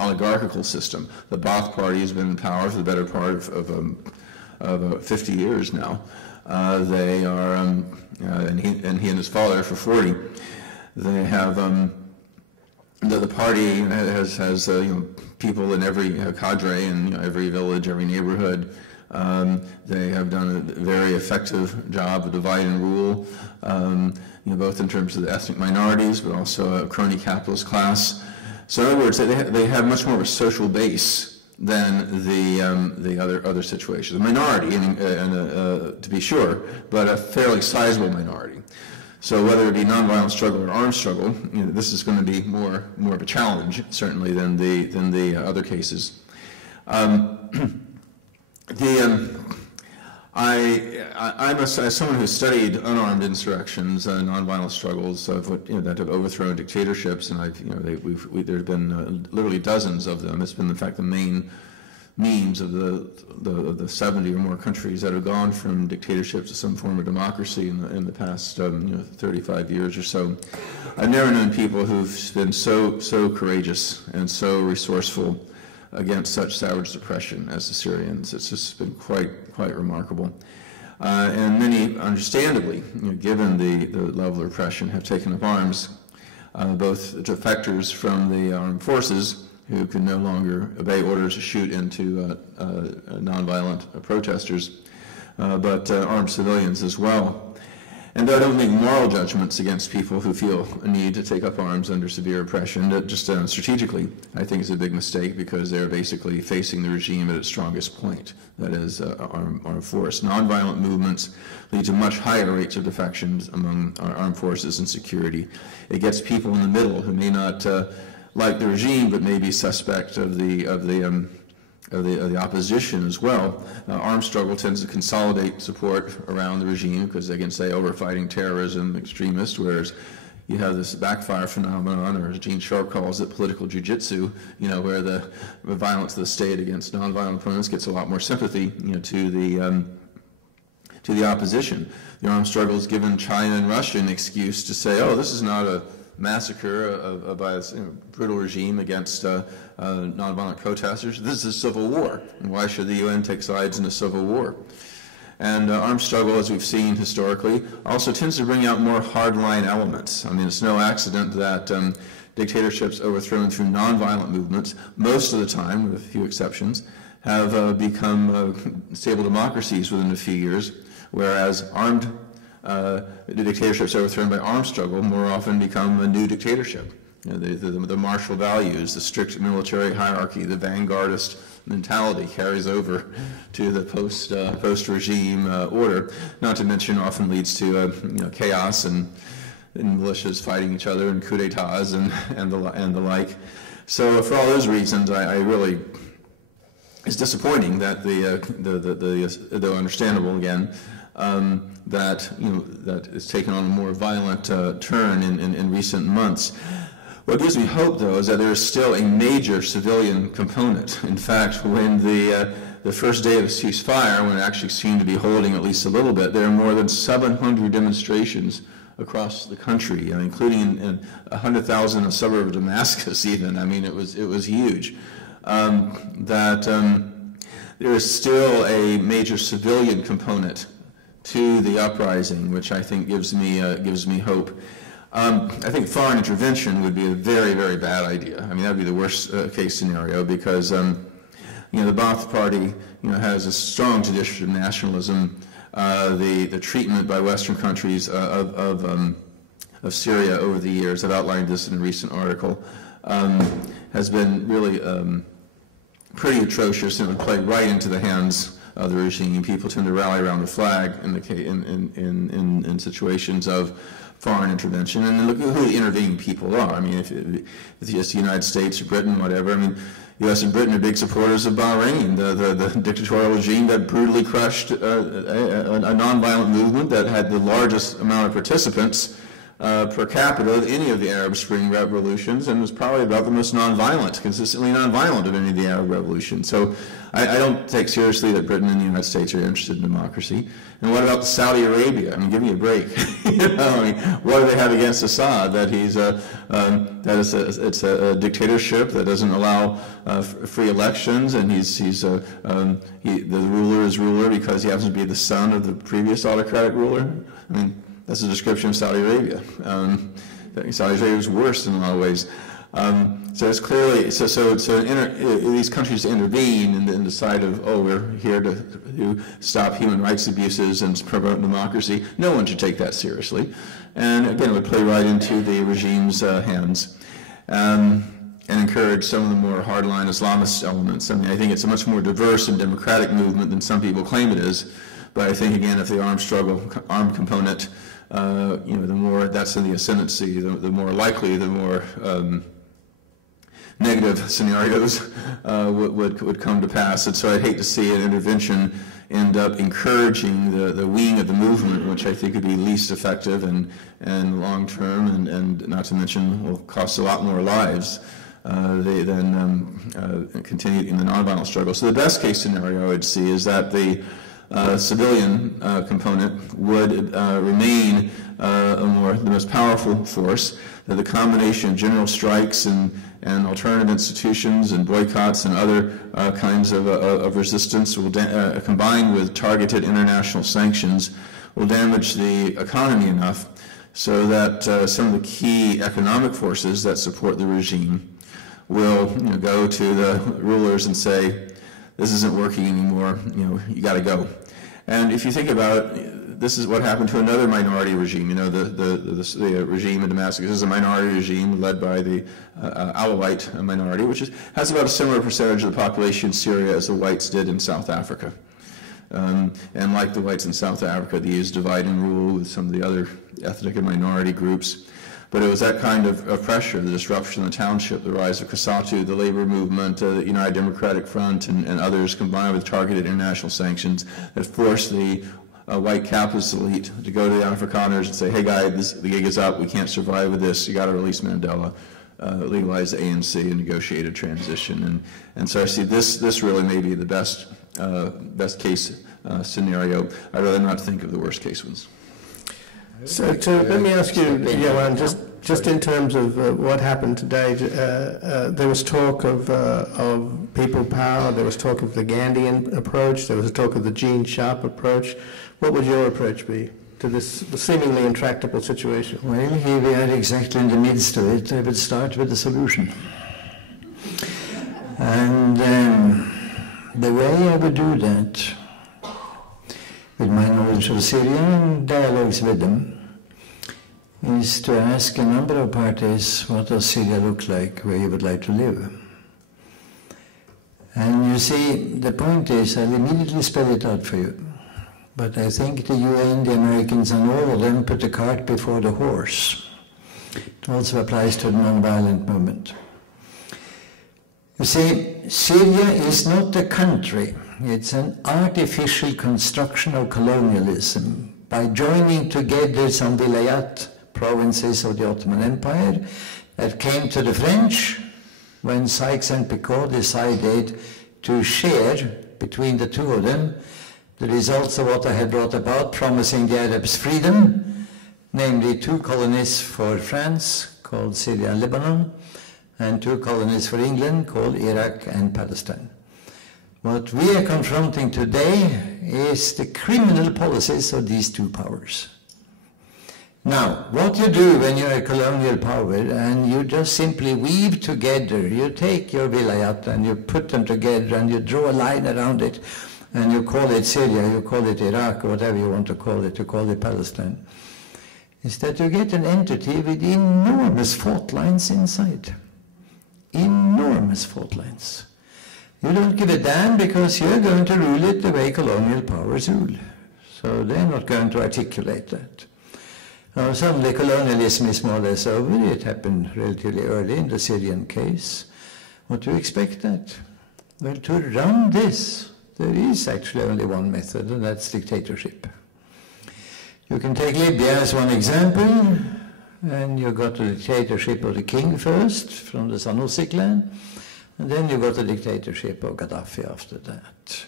oligarchical system. The Ba'ath Party has been in power for the better part of 50 years now. They are, and he and his father for 40. They have the party has people in every cadre in every village, every neighborhood. They have done a very effective job of divide and rule, both in terms of the ethnic minorities, but also a crony capitalist class. So in other words, they have much more of a social base than the other situations. A minority, to be sure, but a fairly sizable minority. So whether it be nonviolent struggle or armed struggle, this is going to be more of a challenge, certainly, than the other cases. As someone who studied unarmed insurrections and nonviolent struggles that have overthrown dictatorships, and there have been literally dozens of them. It's been, in fact, the main means of the 70 or more countries that have gone from dictatorship to some form of democracy in the past 35 years or so. I've never known people who've been so courageous and so resourceful against such savage suppression as the Syrians. It's just been quite remarkable. And many, understandably, given the level of repression, have taken up arms, both defectors from the armed forces who can no longer obey orders to shoot into nonviolent protesters, but armed civilians as well. And I don't make moral judgments against people who feel a need to take up arms under severe oppression. Just strategically, I think it's a big mistake because they're basically facing the regime at its strongest point, that is, armed force. Nonviolent movements lead to much higher rates of defections among our armed forces and security. It gets people in the middle who may not like the regime, but may be suspect of the opposition as well. Armed struggle tends to consolidate support around the regime because they can say, oh, we're fighting terrorism, extremists, whereas you have this backfire phenomenon, or as Gene Sharp calls it, political jiu-jitsu, where the violence of the state against nonviolent opponents gets a lot more sympathy, to the opposition. The armed struggle has given China and Russia an excuse to say, oh, this is not a massacre by a brutal regime against nonviolent protesters. This is a civil war, and why should the UN take sides in a civil war? And armed struggle, as we've seen historically, also tends to bring out more hardline elements. I mean, it's no accident that dictatorships overthrown through nonviolent movements, most of the time, with a few exceptions, have become stable democracies within a few years, whereas armed dictatorships overthrown by armed struggle more often become a new dictatorship. The martial values, the strict military hierarchy, the vanguardist mentality carries over to the post-regime order. Not to mention, often leads to chaos and militias fighting each other and coups d'états and the like. So for all those reasons, I really, it's disappointing that though understandable again, that it's taken on a more violent turn in recent months. What gives me hope, though, is that there is still a major civilian component. In fact, when the first day of the ceasefire, when it actually seemed to be holding at least a little bit, there are more than 700 demonstrations across the country, including in 100,000 in the suburb of Damascus. Even, I mean, it was huge. There is still a major civilian component to the uprising, which I think gives me hope. I think foreign intervention would be a very, very bad idea. I mean, that would be the worst case scenario because the Ba'ath Party has a strong tradition of nationalism. The treatment by Western countries of Syria over the years, I've outlined this in a recent article, has been really pretty atrocious and would play right into the hands of the regime. People tend to rally around the flag in situations of foreign intervention, and look who the intervening people are. I mean, if it's just the United States or Britain, whatever. I mean, U.S. and Britain are big supporters of Bahrain, the dictatorial regime that brutally crushed a nonviolent movement that had the largest amount of participants per capita of any of the Arab Spring revolutions, and was probably about the most nonviolent, consistently nonviolent of any of the Arab revolutions. So I don't take seriously that Britain and the United States are interested in democracy. And what about Saudi Arabia? I mean, give me a break. What do they have against Assad? That it's a dictatorship that doesn't allow free elections, and the ruler is ruler because he happens to be the son of the previous autocratic ruler. I mean, that's a description of Saudi Arabia. Saudi Arabia is worse in a lot of ways. So it's clearly, these countries intervene and decide we're here to stop human rights abuses and promote democracy. No one should take that seriously. And again, it would play right into the regime's hands and encourage some of the more hardline Islamist elements. I mean, I think it's a much more diverse and democratic movement than some people claim it is. But I think, again, if the armed component, the more that's in the ascendancy, the more likely, the more negative scenarios would come to pass. And so I'd hate to see an intervention end up encouraging the wing of the movement, which I think would be least effective and long term, and not to mention will cost a lot more lives than continue in the nonviolent struggle. So the best case scenario I would see is that the civilian component would remain the most powerful force, that the combination of general strikes and alternative institutions and boycotts and other kinds of resistance will combined with targeted international sanctions will damage the economy enough so that some of the key economic forces that support the regime will go to the rulers and say, this isn't working anymore, you got to go. And if you think about it, this is what happened to another minority regime. The regime in Damascus is a minority regime led by the Alawite minority, which has about a similar percentage of the population in Syria as the whites did in South Africa. And like the whites in South Africa, they used divide and rule with some of the other ethnic and minority groups. But it was that kind of pressure, the disruption of the township, the rise of COSATU, the labor movement, the United Democratic Front, and others combined with targeted international sanctions that forced the white capitalist elite to go to the Afrikaners and say, hey guys, the gig is up, we can't survive with this, you got to release Mandela, legalize the ANC, and negotiate a transition. And so I see this really may be the best case scenario. I'd rather not think of the worst case ones. So let me ask you, Johan, just in terms of what happened today, there was talk of people power, there was talk of the Gandhian approach, there was talk of the Gene Sharp approach. What would your approach be to this seemingly intractable situation? Well, here we are exactly in the midst of it. I would start with the solution. And the way I would do that, with my knowledge of Syria and dialogues with them, is to ask a number of parties, what does Syria look like, where you would like to live? And you see, the point is, I'll immediately spell it out for you. But I think the UN, the Americans, and all of them put the cart before the horse. It also applies to the nonviolent movement. You see, Syria is not a country. It's an artificial construction of colonialism by joining together some vilayat, provinces of the Ottoman Empire, that came to the French when Sykes and Picot decided to share between the two of them the results of what I had brought about, promising the Arabs freedom, namely 2 colonies for France called Syria and Lebanon, and 2 colonies for England called Iraq and Palestine. What we are confronting today is the criminal policies of these 2 powers. Now, what you do when you're a colonial power and you just simply weave together, you take your vilayat and you put them together and you draw a line around it and you call it Syria, you call it Iraq, or whatever you want to call it, you call it Palestine, is that you get an entity with enormous fault lines inside. Enormous fault lines. You don't give a damn because you're going to rule it the way colonial powers rule. So they're not going to articulate that. Now suddenly colonialism is more or less over. It happened relatively early in the Syrian case. What do you expect that? Well, to run this, there is actually only one method, and that's dictatorship. You can take Libya as one example. and you got the dictatorship of the king first, from the Sanusi clan, and then you got the dictatorship of Gaddafi after that.